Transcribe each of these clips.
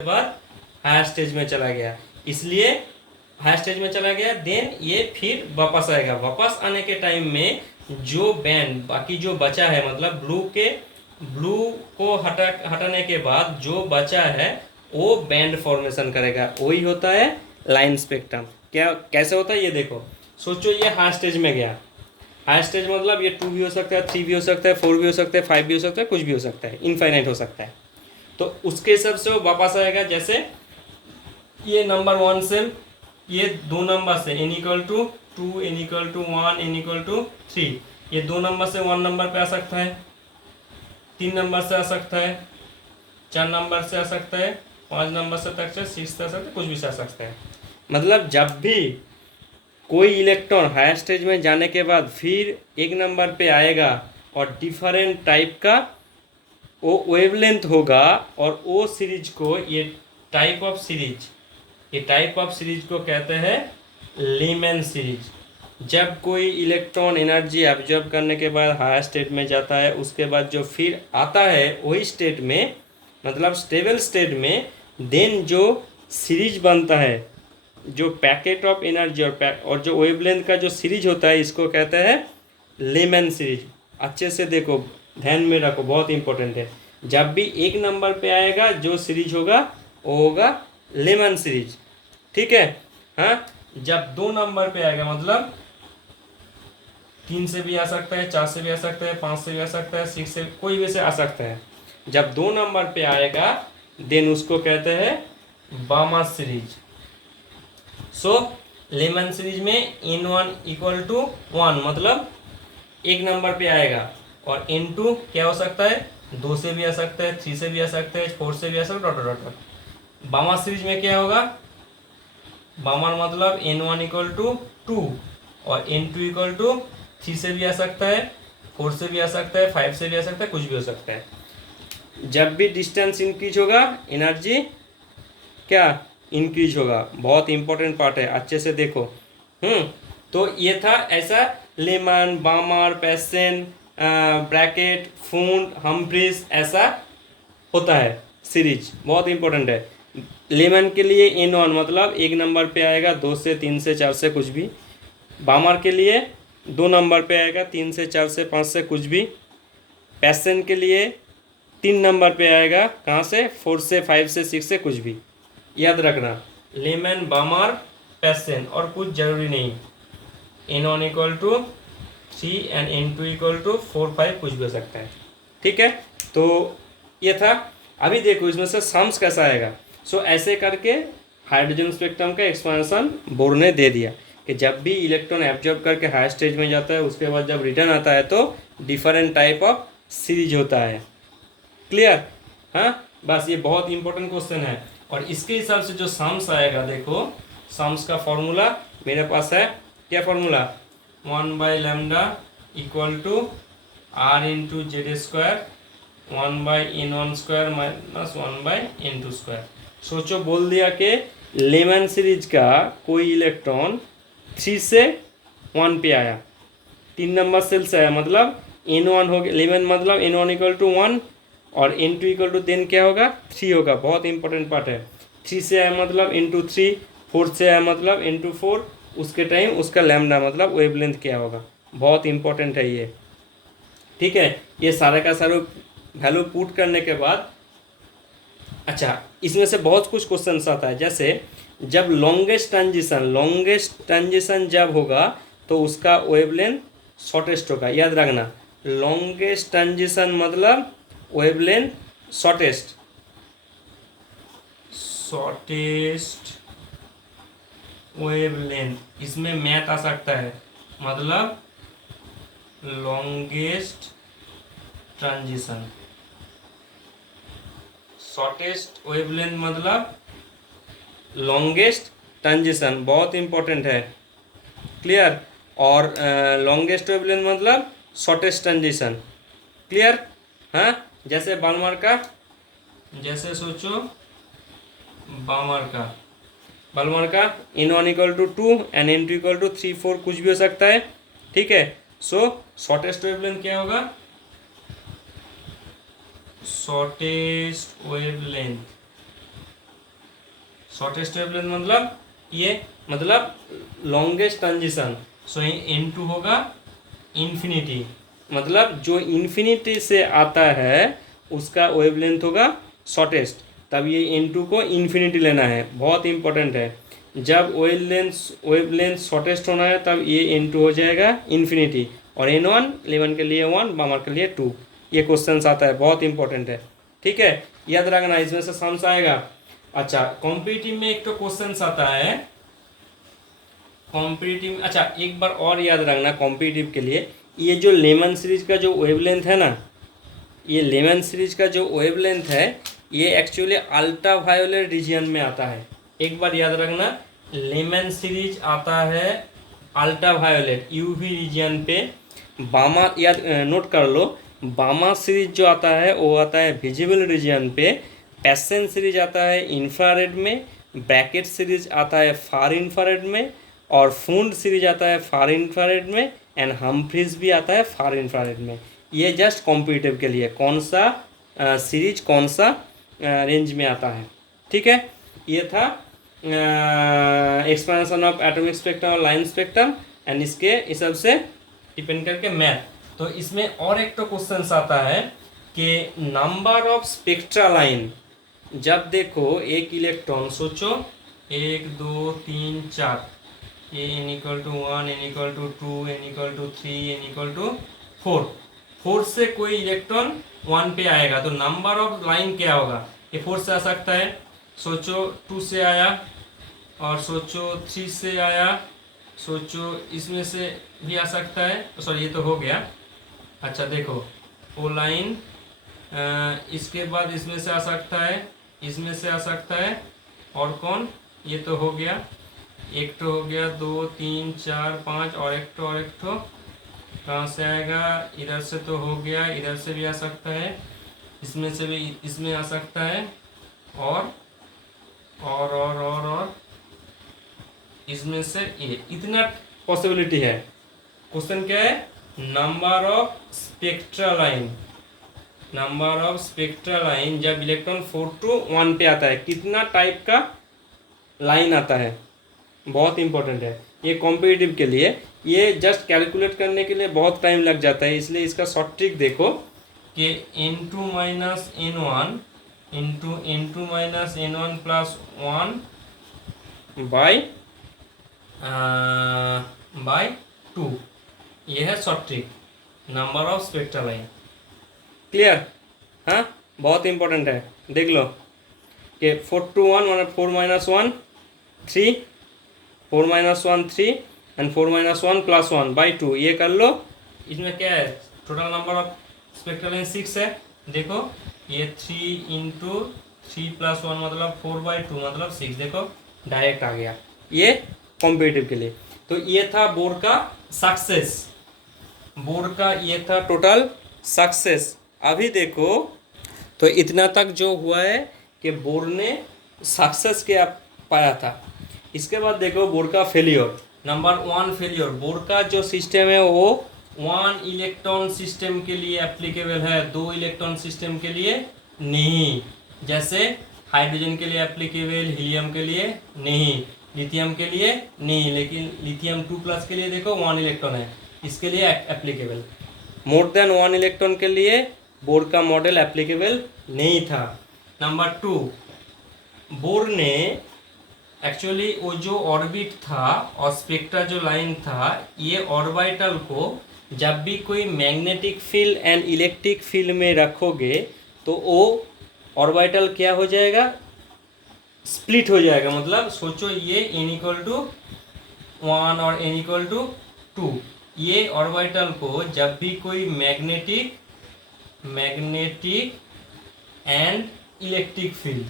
बाद higher stage में चला गया, इसलिए हायर स्टेज में चला गया। देन ये फिर वापस आएगा। वापस आने के टाइम में जो बैंड बाकी जो बचा है, मतलब ब्लू को हटाने के बाद जो बचा है वो बैंड फॉर्मेशन करेगा, वही होता है लाइन स्पेक्ट्रम। क्या कैसे होता है ये देखो। सोचो ये हायर स्टेज में गया। हायर स्टेज मतलब ये 2 भी हो सकता है, 3 भी हो सकता है, 4 भी हो सकता है, 5 भी हो सकता है, कुछ भी हो सकता है, इनफाइनाइट हो सकता है। तो उसके हिसाब से वो वापस आएगा। जैसे ये नंबर 1 से ये 2 नंबर से n equal to 2, n equal to 1, n equal to 3, ये 2 नंबर से 1 नंबर पे आ सकता है, 3 नंबर से आ सकता है, 4 नंबर से आ सकता है, 5 नंबर से तक से 6 से आ सकता है, कुछ भी से आ सकता है। मतलब जब भी कोई इलेक्ट्रॉन हायर स्टेज में जाने के बाद फिर एक नंबर पे आएगा और डिफरेंट टाइप का वो वेवलेंथ होगा, और वो सीरीज को ये टाइप ऑफ सीरीज को कहते हैं लीमैन सीरीज। जब कोई इलेक्ट्रॉन एनर्जी एब्जॉर्ब करने के बाद हायर स्टेट में जाता है, उसके बाद जो फिर आता है वही स्टेट में, मतलब स्टेबल स्टेट में, देन जो सीरीज बनता है, जो पैकेट ऑफ एनर्जी और जो वेवलेंथ का जो सीरीज होता है, इसको कहते हैं लीमैन सीरीज। अच्छे से देखो, ध्यान में रखो, बहुत इंपॉर्टेंट है। जब भी एक नंबर पे आएगा जो सीरीज होगा वो होगा लीमैन सीरीज, ठीक है। हाँ, जब 2 नंबर पे आएगा, मतलब 3 से भी आ सकता है, 4 से भी आ सकता है, 5 से भी आ सकता है, 6 से, कोई भी से आ सकता है। जब 2 नंबर पे आएगा देन उसको कहते हैं बामा सीरीज। सो लीमैन सीरीज में n1 इक्वल टू 1, मतलब एक नंबर पे आएगा, और n2 क्या हो सकता है, 2 से भी आ सकता है, 3 से भी आ सकता है, 4 से भी आ सकता है, डॉट डॉट डॉट। बामा सीरीज में क्या होगा, बामा मतलब n1 इक्वल टू 2 और n2 इक्वल टू 3 से भी आ सकता है, 4 से भी आ सकता है, 5 से भी आ सकता है, कुछ भी हो सकता है। जब भी डिस्टेंस इंक्रीज होगा एनर्जी क्या इंक्रीज होगा। बहुत इंपॉर्टेंट पार्ट है, अच्छे से देखो। तो ये था ऐसा लेमन, बामर, पेसन, ब्रैकेट, फूंड, हम्फ्रीज, ऐसा होता है सीरीज, बहुत इंपॉर्टेंट है। लेमन के लिए n1 मतलब एक नंबर पे आएगा, 2 से 3 से 4 से कुछ भी। बामर के लिए 2 नंबर पे आएगा, 3 से 4 से 5 से कुछ भी। पेसन के लिए 3 नंबर पे आएगा, कहाँ से, 4 से 5 से 6 से कुछ भी। याद रखना, लेमन, बामर, पेसन, और कुछ जरूरी नहीं। n1 equal to 3 and n2 equal to 4, 5 कुछ भी हो सकता है, ठीक है। तो ये था। अभी देखो इसमें से सम्स कैसा आएगा। सो ऐसे करके हाइड्रोजन स्पेक्ट्रम का एक्सपेंशन बोर ने दे दिया कि जब भी इलेक्ट्रॉन एब्जॉर्ब करके हायर स्टेज में जाता है, उसके बाद जब रिटर्न आता है तो डिफरेंट टाइप ऑफ सीरीज होता है। क्लियर। हाँ, बस ये बहुत इंपॉर्टेंट क्वेश्चन है। और इसके हिसाब से जो सम्स आएगा, देखो सम्स का फॉर्मूला मेरे पास है। क्या formula, 1/λ equal to r into Z square 1/n1² minus 1/n2²। सोचो, बोल दिया कि लीमैन सीरीज का कोई इलेक्ट्रॉन 3 से 1 पे आया, 3 नंबर सेल से आया, मतलब n1 हो गया। लीमैन मतलब n1 इक्वल टू 1 और n2 इक्वल टू देन क्या होगा, 3 होगा। बहुत इंपॉर्टेंट पार्ट है। 3 से आया मतलब इंटू 3, 4 से आया मतलब इंटू 4, उसके टाइम उसका लैम्डा मतलब वेवलेंथ क्या होगा। बहुत इंपॉर्टेंट है ये, ठीक है। ये सारा का सारा वैल्यू पुट करने के बाद, अच्छा इसमें से बहुत कुछ क्वेश्चन आता है। जैसे जब लॉन्गेस्ट ट्रांजिशन जब होगा तो उसका वेवलेंथ शॉर्टेस्ट होगा। याद रखना, लॉन्गेस्ट ट्रांजिशन मतलब वेवलेंथ शॉर्टेस्ट वेवलेंथ, इसमें मैथ आ सकता है, मतलब लॉन्गेस्ट ट्रांजिशन, शॉर्टेस्ट वेवलेंथ मतलब लॉन्गेस्ट ट्रांजिशन, बहुत इंपॉर्टेंट है। क्लियर। और लॉन्गेस्ट वेवलेंथ मतलब शॉर्टेस्ट ट्रांजिशन। क्लियर। हाँ, जैसे बाल्मर का, जैसे सोचो बाल्मर का n1 equal to 2 and n2 equal to 3, 4 कुछ भी हो सकता है, ठीक है। सो शॉर्टेस्ट वेवलेंथ क्या होगा, शॉर्टेस्ट वेवलेंथ शॉर्टेस्ट वेवलेंथ मतलब ये, मतलब लॉन्गेस्ट ट्रांजिशन। सो N2 होगा इन्फिनिटी, मतलब जो इन्फिनिटी से आता है उसका वेवलेंथ होगा शॉर्टेस्ट। तब ये N2 को इन्फिनिटी लेना है, बहुत इंपॉर्टेंट है। जब वेवलेंथ शॉर्टेस्ट होना है तब ये N2 हो जाएगा इन्फिनिटी, और N1 11 के लिए 1, बामर के लिए 2। ये क्वेश्चन आता है, बहुत इंपॉर्टेंट है। ठीक है, याद रखना, इसमें से सम्स आएगा। अच्छा, कॉम्पिटिटिव में एक तो क्वेश्चन आता है कॉम्पिटिटिव। अच्छा, एक बार और याद रखना कॉम्पिटिटिव के लिए, ये जो लेमन सीरीज का जो वेवलेंथ है ना, ये लेमन सीरीज का जो वेवलेंथ है ये एक्चुअली अल्ट्रा वायोलेट रीजन में आता है। एक बार याद रखना, लेमन सीरीज आता है अल्ट्रा वायोलेट यूवी रीजन पे। बामा याद नोट कर लो, बामा सीरीज जो आता है वो आता है विजिबल रीजन पे, पैसन सीरीज आता है इंफ्रारेड में, ब्रैकेट सीरीज आता है फार इंफ्रारेड में, और फूंड सीरीज आता है फार इंफ्रारेड में, एंड हम्फ्रीज भी आता है फार इंफ्रारेड में। ये जस्ट कॉम्पिटिटिव के लिए कौन सा सीरीज कौन सा रेंज में आता है। ठीक है, ये था एक्सप्लेनेशन ऑफ एटॉमिक स्पेक्ट्रम और लाइन स्पेक्ट्रम, एंड इसके इस सब से डिपेंड करके मैथ। तो इसमें और एक तो क्वेश्चन आता है कि नंबर ऑफ स्पेक्ट्रा लाइन, जब देखो एक इलेक्ट्रॉन, सोचो 1 2 3 4, ये n=1, n=2, n=3, n=4, 4 से कोई इलेक्ट्रॉन 1 पे आएगा तो नंबर ऑफ लाइन क्या होगा। ये 4 से आ सकता है, सोचो 2 से आया, और सोचो 3 से आया, सोचो इसमें से भी आ सकता है। सॉरी, ये तो हो गया। अच्छा देखो, वो लाइन इसके बाद इसमें से आ सकता है, इसमें से आ सकता है, और कौन, ये तो हो गया, एक तो हो गया, 2 3 4 5, और एक तो कहाँ से आएगा, इधर से तो हो गया, इधर से भी आ सकता है, इसमें से भी इसमें आ सकता है, और इसमें से ये, इतना पॉसिबिलिटी है। क्वेश्चन क्या है, number of spectra line, number of spectra line जब इलेक्ट्रॉन 4 to 1 पे आता है, कितना टाइप का लाइन आता है, बहुत इंपॉर्टेंट है ये कॉम्पिटिटिव के लिए। ये जस्ट कैलकुलेट करने के लिए बहुत टाइम लग जाता है, इसलिए इसका शॉर्ट ट्रिक देखो कि n2 - n1 into n2 - n1 plus 1 by 2, ये है short trick number of spectra line. Clear, हाँ, बहुत इंपॉर्टेंट है। देख लो कि 4 to 1 मतलब 4 - 1 3, 4 - 1 3, एंड 4 - 1 प्लस 1 बाई 2, ये कर लो। इसमें क्या है, total number of spectral line 6 है। देखो ये 3 × 3 + 1 मतलब 4/2 मतलब 6, देखो डायरेक्ट आ गया, ये कॉम्पिटिटिव के लिए। तो ये था बोर्ड का सक्सेस, बोर्ड का ये था टोटल सक्सेस। अभी देखो तो इतना तक जो हुआ है कि बोर्ड ने सक्सेस क्या पाया था। इसके बाद देखो बोर्ड का फेलियर, नंबर 1 फेलियर। बोर्ड का जो सिस्टम है वो 1 इलेक्ट्रॉन सिस्टम के लिए एप्लीकेबल है, 2 इलेक्ट्रॉन सिस्टम के लिए नहीं। जैसे हाइड्रोजन के लिए एप्लीकेबल, हीलियम के लिए नहीं, लिथियम के लिए नहीं, लेकिन लिथियम 2+ के लिए देखो 1 इलेक्ट्रॉन है, इसके लिए एप्लीकेबल। मोर देन 1 इलेक्ट्रॉन के लिए बोर का मॉडल एप्लीकेबल नहीं था। नंबर 2, बोर ने एक्चुअली वो जो ऑर्बिट था और स्पेक्ट्रा जो लाइन था, ये ऑर्बिटल को जब भी कोई magnetic field and electric field में रखोगे तो वो ऑर्बिटल क्या हो जाएगा, स्प्लिट हो जाएगा। मतलब सोचो ये n=1 और n=2, ये ऑर्बिटल को जब भी कोई मैग्नेटिक एंड इलेक्ट्रिक फील्ड,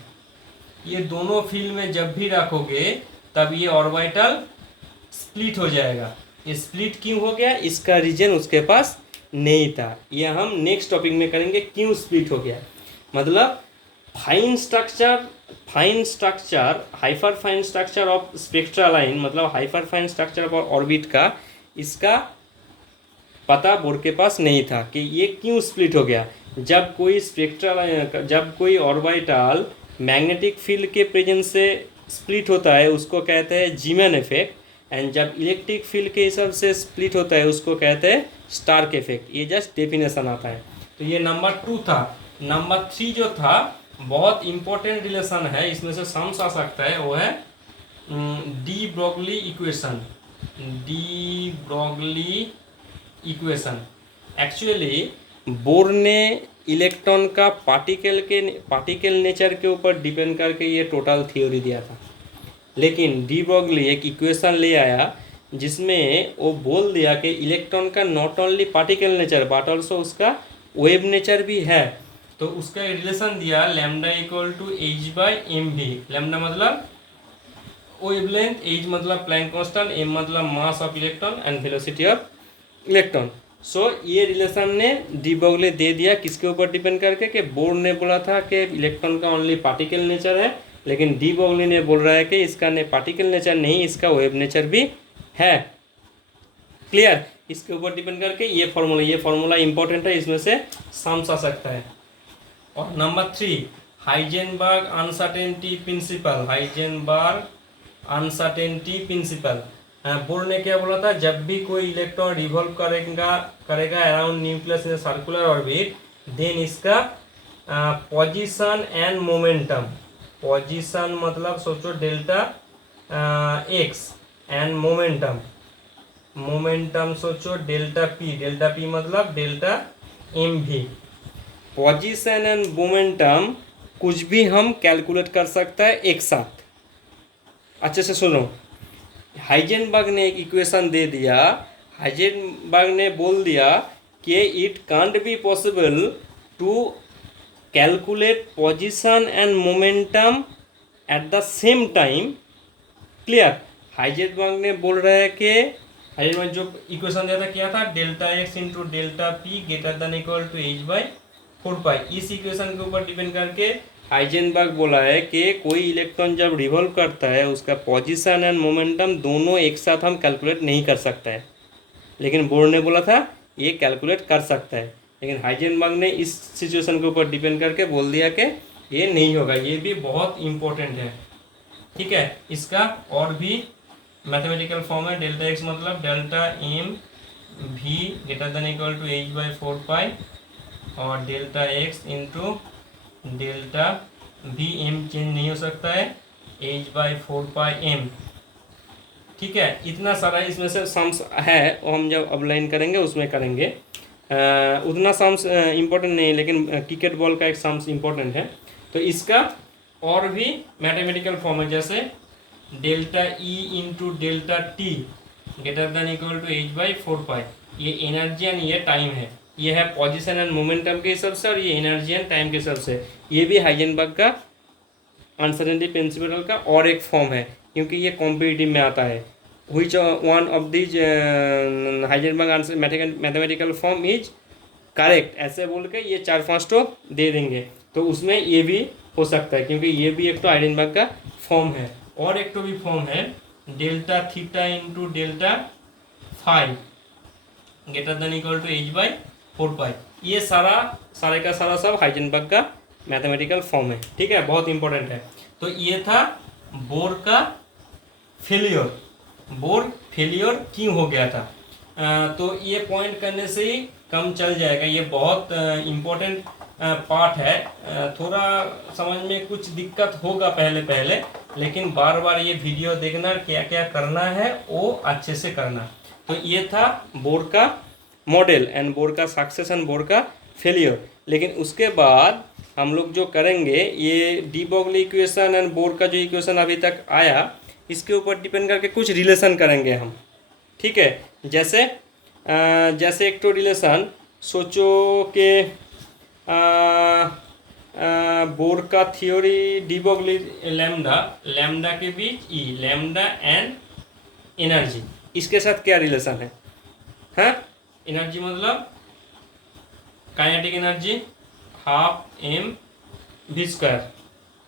ये दोनों फील्ड में जब भी रखोगे तब ये ऑर्बिटल स्प्लिट हो जाएगा। ये स्प्लिट क्यों हो गया, इसका रीजन उसके पास नहीं था। ये हम नेक्स्ट टॉपिक में करेंगे क्यों स्प्लिट हो गया। मतलब fine structure hyper fine structure of spectra line, मतलब hyper fine structure of orbit का, इसका पता बोर्ड के पास नहीं था कि ये क्यों स्प्लिट हो गया। जब कोई ऑर्बिटल मैग्नेटिक फील्ड के प्रेजेंस से स्प्लिट होता है उसको कहते हैं जीमैन इफेक्ट, एंड जब इलेक्ट्रिक फील्ड के हिसाब से स्प्लिट होता है उसको कहते हैं स्टार्क इफेक्ट। ये जस्ट डेफिनेशन आता है। तो ये नंबर 2 था। नंबर 3 जो था बहुत इंपॉर्टेंट रिलेशन है, इसमें से सम्स आ सकता है, वो है D Broglie equation. D Broglie equation actually bore ने इलेक्ट्रॉन का पार्टिकल नेचर के ऊपर डिपेंड करके ये टोटल थ्योरी दिया था, लेकिन डी ब्रोगली एक इक्वेशन ले आया जिसमें वो बोल दिया कि इलेक्ट्रॉन का not only particle nature but also उसका वेव नेचर भी है। तो उसका रिलेशन दिया lambda equal to H by M भी। लैम्डा मतलब वेवलेंथ, एच मतलब प्लैंक कांस्टेंट, एम मतलब mass of electron and velocity of electron. So ये रिलेशन ने डी ब्रोगली दे दिया किसके ऊपर डिपेंड करके, कि बोर ने बोला था कि इलेक्ट्रॉन का ओनली पार्टिकल नेचर है, लेकिन डी ब्रोगली ने बोल रहा है कि इसका ने पार्टिकल नेचर नहीं, इसका वेव नेचर भी है। क्लियर? इसके ऊपर डिपेंड करके ये फॉर्मूला इंपॉर्टेंट है, इसमें से सम्स आ सकता है। और number 3 Heisenberg uncertainty principle. Heisenberg uncertainty principle. Bohr ने क्या बोला था, जब भी कोई इलेक्ट्रॉन रिवॉल्व करेगा around nucleus in circular orbit, then इसका पोजीशन एंड मोमेंटम। पोजीशन मतलब सोचो डेल्टा एक्स, एंड मोमेंटम सोचो डेल्टा पी। डेल्टा पी मतलब डेल्टा एम भी। पोजीशन एंड मोमेंटम कुछ भी हम कैलकुलेट कर सकता है एक साथ। अच्छे से सुनो, हाइजेनबर्ग ने एक इक्वेशन दे दिया। हाइजेनबर्ग ने बोल दिया कि it can't be possible to calculate position and momentum at the same time. Clear? Heisenberg ने बोल रहा है कि हाइजेनबर्ग जो इक्वेशन दिया था क्या था, delta X into delta P greater than equal to H by 4 pi. इस इक्वेशन के ऊपर डिपेंड करके हाइजेनबर्ग बोला है कि कोई इलेक्ट्रॉन जब रिवॉल्व करता है उसका पोजीशन एंड मोमेंटम दोनों एक साथ हम कैलकुलेट नहीं कर सकते हैं, लेकिन बोर ने बोला था ये कैलकुलेट कर सकता है। लेकिन हाइजेनबर्ग ने इस सिचुएशन के ऊपर डिपेंड करके बोल दिया कि ये नहीं होगा। ये भी बहुत इंपॉर्टेंट है। ठीक है, इसका और भी मैथमेटिकल फॉर्म है। डेल्टा एक्स मतलब डेल्टा एम भी greater than equal to H by 4 pi, और डेल्टा एक्स इंटू डेल्टा भी, एम चेंज नहीं हो सकता है, एच बाई 4 पाई एम। ठीक है, इतना सारा इसमें से सम्स है, वो हम जब अब लाइन करेंगे उसमें करेंगे। उतना सम्स इम्पोर्टेंट नहीं है, लेकिन क्रिकेट बॉल का एक सम्स इम्पोर्टेंट है। तो इसका और भी मैथमेटिकल फॉर्म है, जैसे delta E into delta T greater than equal to H by 4 pi. ये एनर्जी एंड ये टाइम है। ये है पोजीशन एंड मोमेंटम के हिसाब से, और ये एनर्जी एंड टाइम के हिसाब से। ये भी हाइजेनबर्ग का अनसर्टेनिटी प्रिंसिपल का और एक फॉर्म है, क्योंकि ये कॉम्पिटिटिव में आता है। Which one of these Heisenberg mathematical form is correct, ऐसे बोल के ये 4-5 तो दे देंगे, तो उसमें ये भी हो सकता है, क्योंकि ये भी एक तो हाइजेनबर्ग का फॉर्म है। और एक तो भी फॉर्म है delta theta into delta five greater than equal to H by 4 pi. ये सारे का सारा सब हाइजेनबर्ग का मैथमेटिकल फॉर्म है। ठीक है, बहुत इंपॉर्टेंट है। तो ये था बोर का फेलियर। बोर फेलियर क्यों हो गया था, तो ये पॉइंट करने से ही कम चल जाएगा। ये बहुत इम्पोर्टेंट पार्ट है। थोड़ा समझ में कुछ दिक्कत होगा पहले, लेकिन बार बार ये वीडियो देखना, क्या क्या करना है वो अच्छे से करना। तो ये था बोर का मॉडल एंड बोर का सक्सेस एंड बोर का फेलियर। लेकिन उसके बाद हम लोग जो करेंगे, ये D Broglie equation and bore का जो इक्वेशन अभी तक आया, इसके ऊपर डिपेंड करके कुछ रिलेशन करेंगे हम। ठीक है, जैसे एक तो रिलेशन सोचो कि बोर का थ्योरी डी ब्रोगली लैम्डा के बीच ई, लैम्डा एंड एनर्जी, इसके साथ क्या रिलेशन है? हाँ, एनर्जी मतलब kinetic energy half M V square.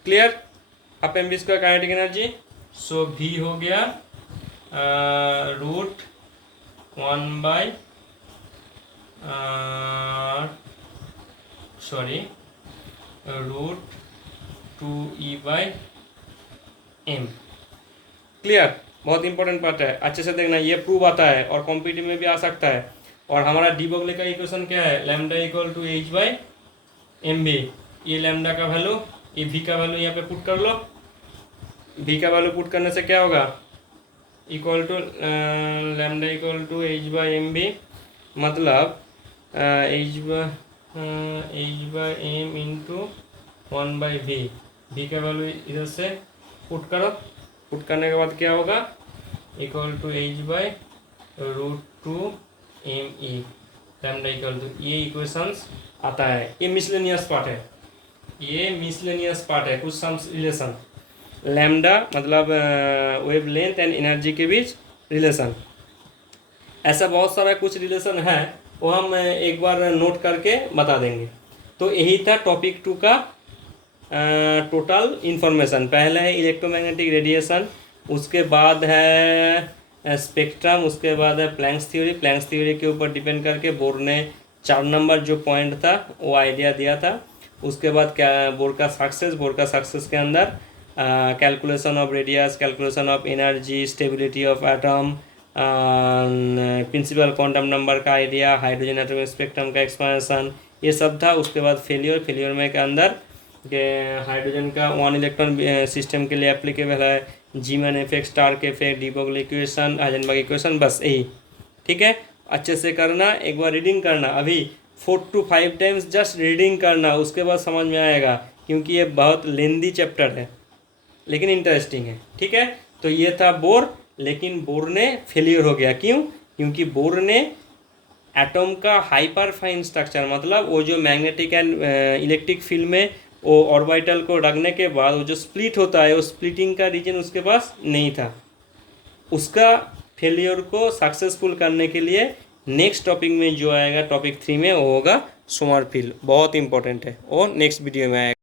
Clear? Half M V square kinetic energy. So भी हो गया root 1 by root 2 E by M. Clear, बहुत इंपॉर्टेंट पार्ट है, अच्छे से देखना, ये प्रूव आता है और कॉम्पिटिटिव में भी आ सकता है। और हमारा डी ब्रोगली का इक्वेशन क्या है, lambda equal to H by M B. ये लैम्डा का वैल्यू, ये भी का वैल्यू यहाँ पे पुट कर लो। भी का वैल्यू पुट करने से क्या होगा, equal to lambda equal to H by M B, मतलब H by M into 1/v। भी का वैल्यू इधर से पुट करो, पुट करने के बाद क्या होगा, equal to H by √2 m e, lambda equal to, ये इक्वेशंस आता है। ये मिसलेनियस पार्ट है, ये मिसलेनियस पार्ट है, कुछ सम्स रिलेशन, लैम्डा मतलब वेव लेंथ एंड एनर्जी के बीच रिलेशन। ऐसा बहुत सारा कुछ रिलेशन है, वो हम एक बार नोट करके बता देंगे। तो यही था टॉपिक 2 का टोटल इन्फॉर्मेशन। पहले है इलेक्ट्रोमैग्नेटिक रेडिएशन, उसके बाद है स्पेक्ट्रम, उसके बाद है प्लैंक्स थ्योरी। प्लैंक्स थ्योरी के ऊपर डिपेंड करके बोर ने 4 नंबर जो पॉइंट था वो आइडिया दिया था। उसके बाद क्या, बोर का सक्सेस के अंदर calculation of radius, calculation of energy, stability of atom, principal quantum number का आइडिया, हाइड्रोजन एटॉमिक स्पेक्ट्रम का एक्सपेंशन, ये सब था। उसके बाद फेलियर में के अंदर के हाइड्रोजन का 1 इलेक्ट्रॉन सिस्टम के लिए एप्लीकेबल है, Zeeman effect, Stark effect, de Broglie equation, Heisenberg equation, बस यही। ठीक है, अच्छे से करना, एक बार रीडिंग करना, अभी 4 to 5 टाइम्स जस्ट रीडिंग करना, उसके बाद समझ में आएगा, क्योंकि ये बहुत लेंदी चैप्टर है लेकिन इंटरेस्टिंग है। ठीक है, तो ये था बोर, लेकिन बोर ने फेलियर हो गया। क्यों? क्योंकि बोर ने एटम का हाइपर फाइन स्ट्रक्चर, मतलब वो जो मैग्नेटिक एंड इलेक्ट्रिक फील्ड में वो ऑर्बिटल को रखने के बाद वो जो स्प्लिट होता है, वो स्प्लिटिंग का रीजन उसके पास नहीं था। उसका फेलियर को सक्सेसफुल करने के लिए नेक्स्ट टॉपिक में जो आएगा, टॉपिक 3 में, वो होगा सोमरफेल्ड। बहुत इंपॉर्टेंट है, वो नेक्स्ट वीडियो में आएगा।